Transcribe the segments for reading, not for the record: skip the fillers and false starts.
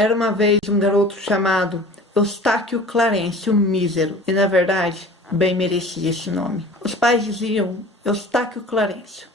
Era uma vez um garoto chamado Eustáquio Clarêncio Mísero, e na verdade, bem merecia esse nome. Os pais diziam Eustáquio Clarêncio,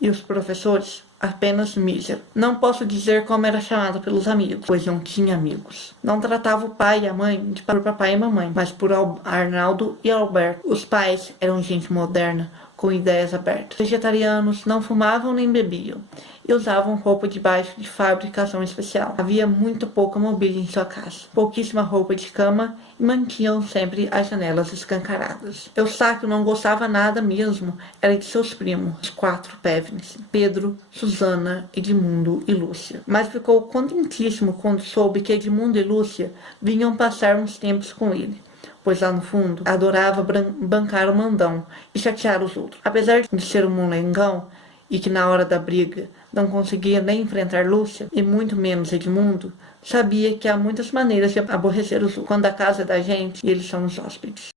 e os professores apenas Mísero. Não posso dizer como era chamado pelos amigos, pois não tinha amigos. Não tratava o pai e a mãe por papai e mamãe, mas por Arnaldo e Alberto. Os pais eram gente moderna, com ideias abertas. Vegetarianos, não fumavam nem bebiam e usavam roupa de baixo de fabricação especial. Havia muito pouca mobília em sua casa, pouquíssima roupa de cama e mantinham sempre as janelas escancaradas. Eustáquio não gostava nada mesmo, era de seus primos, os 4 Pevens, Pedro, Susana, Edmundo e Lúcia. Mas ficou contentíssimo quando soube que Edmundo e Lúcia vinham passar uns tempos com ele, pois lá no fundo adorava bancar o mandão e chatear os outros. Apesar de ser um molengão e que na hora da briga não conseguia nem enfrentar Lúcia, e muito menos Edmundo, sabia que há muitas maneiras de aborrecer os outros, quando a casa é da gente e eles são os hóspedes.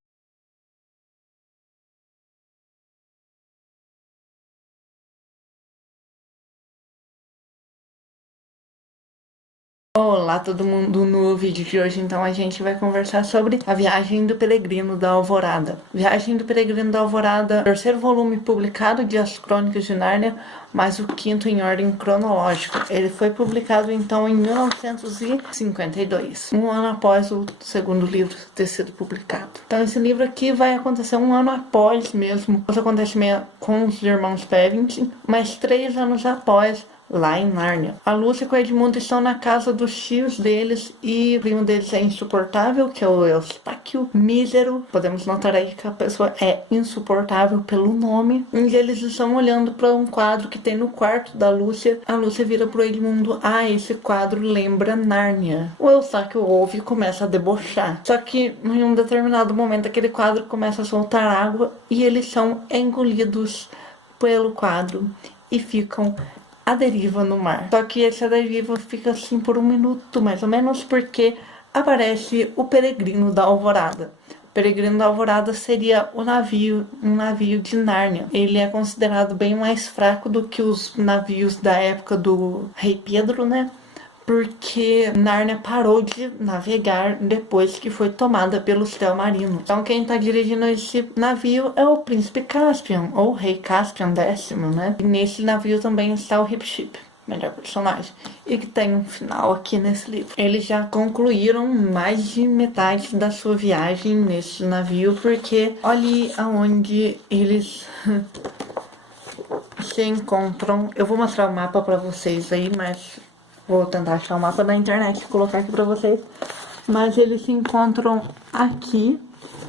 Olá todo mundo, no vídeo de hoje então a gente vai conversar sobre a Viagem do Peregrino da Alvorada. Viagem do Peregrino da Alvorada, terceiro volume publicado de As Crônicas de Nárnia, mas o 5º em ordem cronológica. Ele foi publicado então em 1952, um ano após o segundo livro ter sido publicado. Então esse livro aqui vai acontecer um ano após mesmo os acontecimentos com os irmãos Pevensey, mas 3 anos após, lá em Nárnia. A Lúcia e o Edmundo estão na casa dos tios deles e o primo deles é insuportável, que é o Eustáquio Mísero. Podemos notar aí que a pessoa é insuportável pelo nome. E eles estão olhando para um quadro que tem no quarto da Lúcia. A Lúcia vira pro Edmundo: ah, esse quadro lembra Nárnia. O Eustáquio ouve e começa a debochar. Só que em um determinado momento aquele quadro começa a soltar água e eles são engolidos pelo quadro e ficam à deriva no mar. Só que essa deriva fica assim por 1 minuto, mais ou menos, porque aparece o Peregrino da Alvorada. O Peregrino da Alvorada seria um navio de Nárnia. Ele é considerado bem mais fraco do que os navios da época do Rei Pedro, né? Porque Nárnia parou de navegar depois que foi tomada pelo céu marino. Então quem está dirigindo esse navio é o Príncipe Caspian, ou Rei Caspian X, né? E nesse navio também está o Ripship, melhor personagem, e que tem um final aqui nesse livro. Eles já concluíram mais de metade da sua viagem nesse navio, porque olhe aonde eles se encontram. Eu vou mostrar o mapa para vocês aí, mas vou tentar achar o mapa na internet e colocar aqui pra vocês. Mas eles se encontram aqui.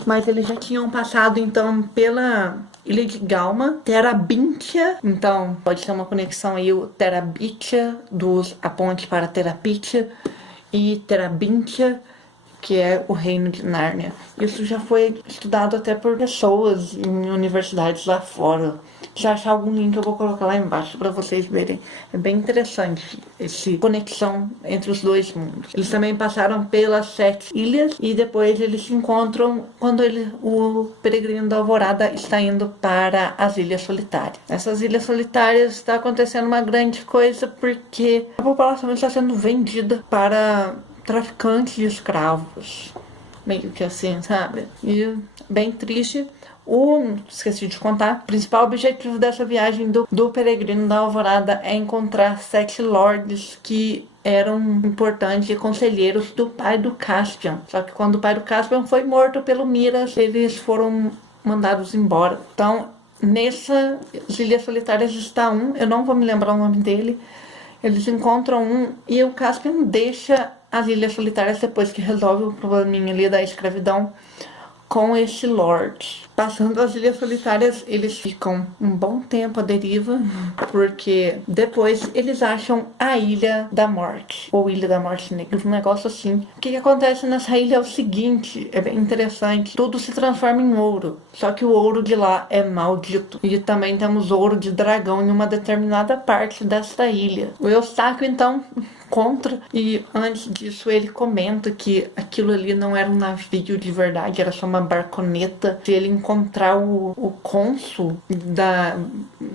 Mas eles já tinham passado, então, pela ilha de Galma, Terabíntia. Então, pode ser uma conexão aí, o Terabítia, a ponte para Terabítia. E Terabíntia, que é o reino de Nárnia. Isso já foi estudado até por pessoas em universidades lá fora. Se achar algum link eu vou colocar lá embaixo para vocês verem. É bem interessante essa conexão entre os dois mundos. Eles também passaram pelas 7 ilhas e depois eles se encontram quando o Peregrino da Alvorada está indo para as Ilhas Solitárias. Nessas Ilhas Solitárias está acontecendo uma grande coisa, porque a população está sendo vendida para traficantes de escravos, meio que assim, sabe? E bem triste. Esqueci de contar, o principal objetivo dessa viagem do Peregrino da Alvorada é encontrar 7 lords que eram importantes e conselheiros do pai do Caspian. Só que quando o pai do Caspian foi morto pelo Miras, eles foram mandados embora. Então, nessas Ilhas Solitárias está eu não vou me lembrar o nome dele. Eles encontram e o Caspian deixa as Ilhas Solitárias depois que resolve o probleminha ali da escravidão com esse Lorde. Passando as Ilhas Solitárias, eles ficam um bom tempo à deriva, porque depois eles acham a Ilha da Morte, ou Ilha da Morte Negra, um negócio assim. O que acontece nessa ilha é o seguinte, é bem interessante, tudo se transforma em ouro, só que o ouro de lá é maldito. E também temos ouro de dragão em uma determinada parte dessa ilha. O Eustáquio, então, contra, e antes disso ele comenta que aquilo ali não era um navio de verdade, era só uma barconeta. Se ele encontrar o cônsul da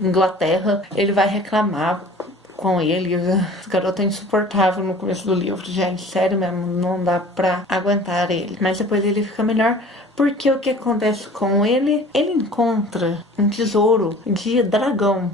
Inglaterra, ele vai reclamar com ele. Esse garoto é insuportável no começo do livro, gente, sério mesmo, não dá pra aguentar ele. Mas depois ele fica melhor, porque o que acontece com ele? Ele encontra um tesouro de dragão.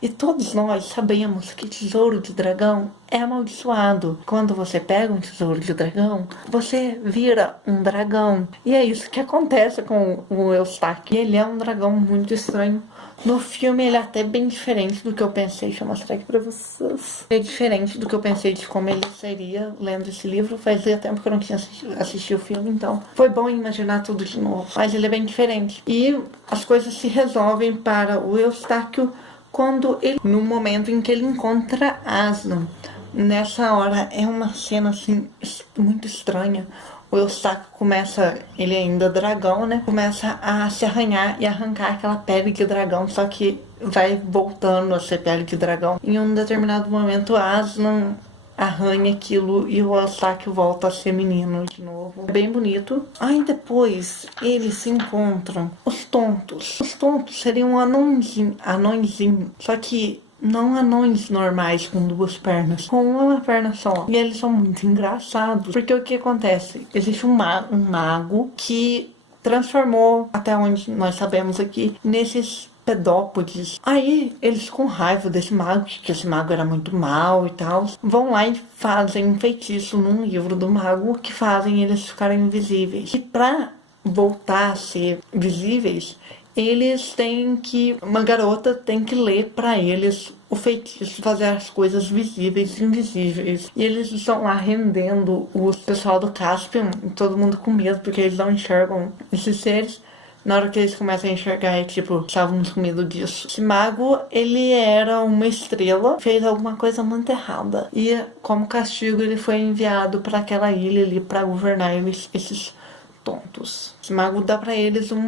E todos nós sabemos que tesouro de dragão é amaldiçoado. Quando você pega um tesouro de dragão, você vira um dragão. E é isso que acontece com o Eustáquio. Ele é um dragão muito estranho. No filme ele é até bem diferente do que eu pensei. Deixa eu mostrar aqui pra vocês. É diferente do que eu pensei de como ele seria lendo esse livro. Fazia tempo que eu não tinha assistido o filme, então foi bom imaginar tudo de novo. Mas ele é bem diferente. E as coisas se resolvem para o Eustáquio quando ele, no momento em que ele encontra Aslan. Nessa hora é uma cena assim muito estranha. O Eustáquio começa, ele ainda dragão, né? Começa a se arranhar e arrancar aquela pele de dragão, só que vai voltando a ser pele de dragão. Em um determinado momento, Aslan arranha aquilo e o Eustáquio volta a ser menino de novo. É bem bonito. Aí depois eles se encontram os tontos. Os tontos seriam anõezinho, só que não anões normais com duas pernas, com uma perna só. E eles são muito engraçados, porque o que acontece? Existe um mago que transformou, até onde nós sabemos aqui, nesses pedópodes. Aí eles, com raiva desse mago, que esse mago era muito mau e tal, vão lá e fazem um feitiço num livro do mago que fazem eles ficarem invisíveis. E pra voltar a ser visíveis, eles têm que, uma garota tem que ler pra eles o feitiço, fazer as coisas visíveis e invisíveis. E eles estão lá rendendo o pessoal do Caspian, todo mundo com medo, porque eles não enxergam esses seres. Na hora que eles começam a enxergar, é tipo, estávamos com medo disso. Esse mago, ele era uma estrela, fez alguma coisa muito errada. E como castigo, ele foi enviado para aquela ilha ali para governar esses tontos. Esse mago dá para eles um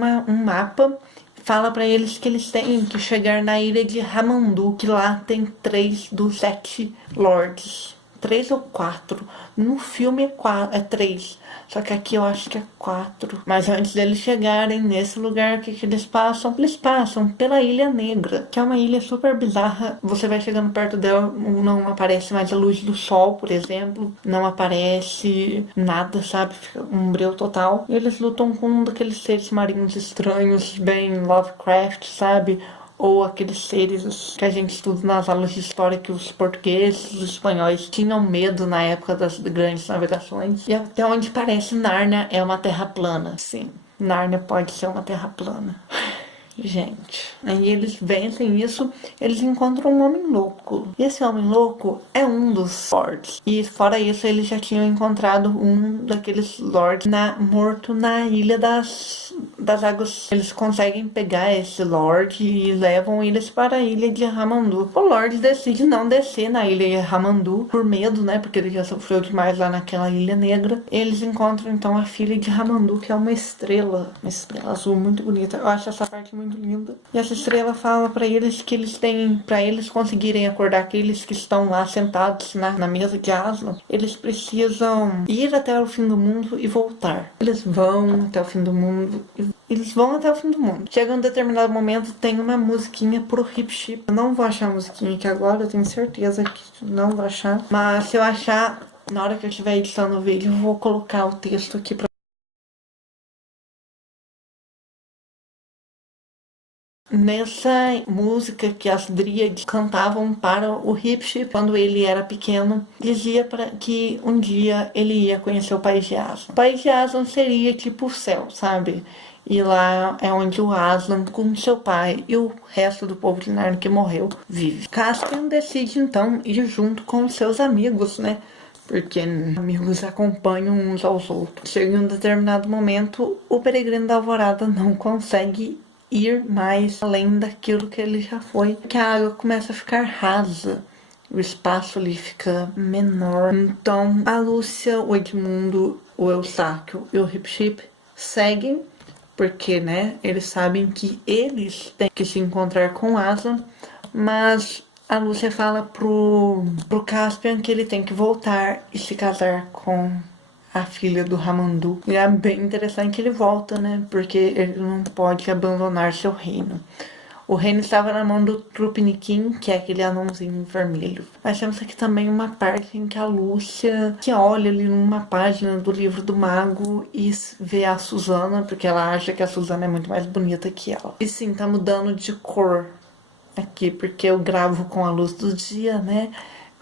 mapa, fala para eles que eles têm que chegar na ilha de Ramandu, que lá tem 3 dos 7 lords. 3 ou 4. No filme é 3. Só que aqui eu acho que é 4. Mas antes deles chegarem nesse lugar, o que eles passam? Eles passam pela Ilha Negra, que é uma ilha super bizarra. Você vai chegando perto dela, não aparece mais a luz do sol, por exemplo. Não aparece nada, sabe? Fica um breu total. E eles lutam com um daqueles seres marinhos estranhos, bem Lovecraft, sabe? Ou aqueles seres que a gente estuda nas aulas de história que os portugueses, os espanhóis tinham medo na época das grandes navegações. E até onde parece, Nárnia é uma terra plana. Sim, Nárnia pode ser uma terra plana. Gente, aí eles vencem isso, eles encontram um homem louco. E esse homem louco é um dos lords. E fora isso, eles já tinham encontrado um daqueles lords morto na Ilha das Águas. Eles conseguem pegar esse lord e levam eles para a Ilha de Ramandu. O lord decide não descer na Ilha de Ramandu por medo, né? Porque ele já sofreu demais lá naquela Ilha Negra. Eles encontram então a filha de Ramandu, que é uma estrela azul muito bonita. Eu acho essa parte muito linda. E essa estrela fala para eles que eles têm, para eles conseguirem acordar aqueles que estão lá sentados na mesa de Aslan, eles precisam ir até o fim do mundo e voltar. Eles vão até o fim do mundo. Eles vão até o fim do mundo. Chega um determinado momento, tem uma musiquinha pro hip chip. Eu não vou achar a musiquinha aqui agora, eu tenho certeza que não vou achar. Mas se eu achar, na hora que eu estiver editando o vídeo, eu vou colocar o texto aqui pra... Nessa música que as dríades cantavam para o Hipship quando ele era pequeno, dizia que um dia ele ia conhecer o País de Aslan. O País de Aslan seria tipo o céu, sabe? E lá é onde o Aslan, com seu pai e o resto do povo de Narnia que morreu, vive. Caspian decide então ir junto com seus amigos, né? Porque amigos acompanham uns aos outros. Chega em um determinado momento, o Peregrino da Alvorada não consegue ir mais além daquilo que ele já foi, que a água começa a ficar rasa, o espaço ali fica menor. Então a Lúcia, o Edmundo, o Eustáquio e o Hip-Chip seguem, porque, né, eles sabem que eles têm que se encontrar com Aslan, mas a Lúcia fala pro Caspian que ele tem que voltar e se casar com a filha do Ramandu. E é bem interessante que ele volta, né? Porque ele não pode abandonar seu reino. O reino estava na mão do Tupiniquim, que é aquele anãozinho vermelho. Nós temos aqui também uma parte em que a Lúcia que olha ali numa página do livro do mago e vê a Susana, porque ela acha que a Susana é muito mais bonita que ela. E sim, tá mudando de cor aqui, porque eu gravo com a luz do dia, né?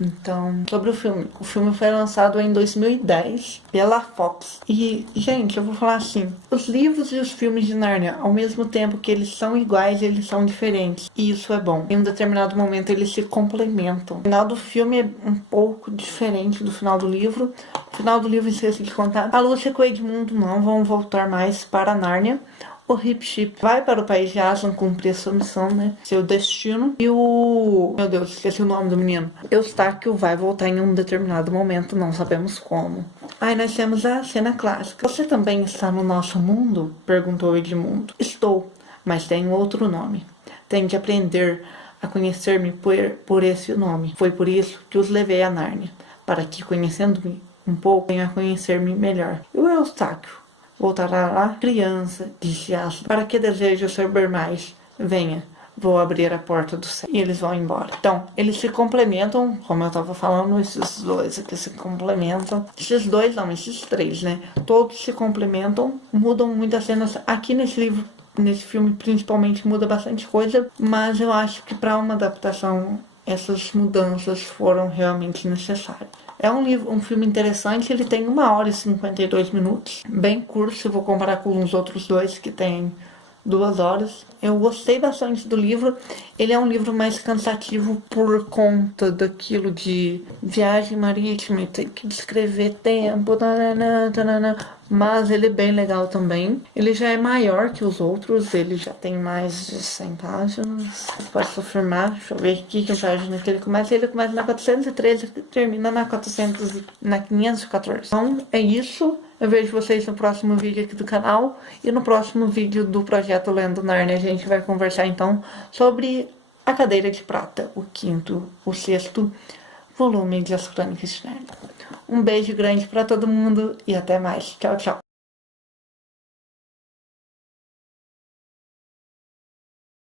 Então, sobre o filme foi lançado em 2010 pela Fox. E, gente, eu vou falar assim, os livros e os filmes de Nárnia, ao mesmo tempo que eles são iguais, eles são diferentes. E isso é bom. Em um determinado momento eles se complementam. O final do filme é um pouco diferente do final do livro. O final do livro, esqueci de contar, a Lúcia e o Edmundo não vão voltar mais para Nárnia. O Hip-Chip vai para o país de Aslan cumprir sua missão, né? Seu destino. E o... Meu Deus, esqueci o nome do menino. Eustáquio vai voltar em um determinado momento, não sabemos como. Aí nós temos a cena clássica. Você também está no nosso mundo? Perguntou Edmundo. Estou, mas tenho outro nome. Tenho de aprender a conhecer-me por esse nome. Foi por isso que os levei a Nárnia, para que, conhecendo-me um pouco, venha a conhecer-me melhor. E o Eustáquio? Voltará lá, criança, disse Aslan. Para que desejo saber mais? Venha, vou abrir a porta do céu. E eles vão embora. Então, eles se complementam, como eu estava falando, esses dois aqui se complementam. Esses dois não, esses três, né? Todos se complementam, mudam muitas cenas. Aqui nesse livro, nesse filme, principalmente, muda bastante coisa. Mas eu acho que para uma adaptação, essas mudanças foram realmente necessárias. É um filme interessante, ele tem 1h e 52 minutos, bem curto se eu vou comparar com os outros dois que tem 2 horas. Eu gostei bastante do livro, ele é um livro mais cansativo por conta daquilo de viagem marítima, tem que descrever tempo, mas ele é bem legal também. Ele já é maior que os outros, ele já tem mais de 100 páginas. Posso afirmar, deixa eu ver aqui que página que ele começa. Ele começa na 413 e termina na 514. Então é isso. Eu vejo vocês no próximo vídeo aqui do canal. E no próximo vídeo do Projeto Lendo Nárnia a gente vai conversar então sobre A Cadeira de Prata, o 6º volume de As Crônicas de Nárnia. Um beijo grande pra todo mundo e até mais. Tchau, tchau.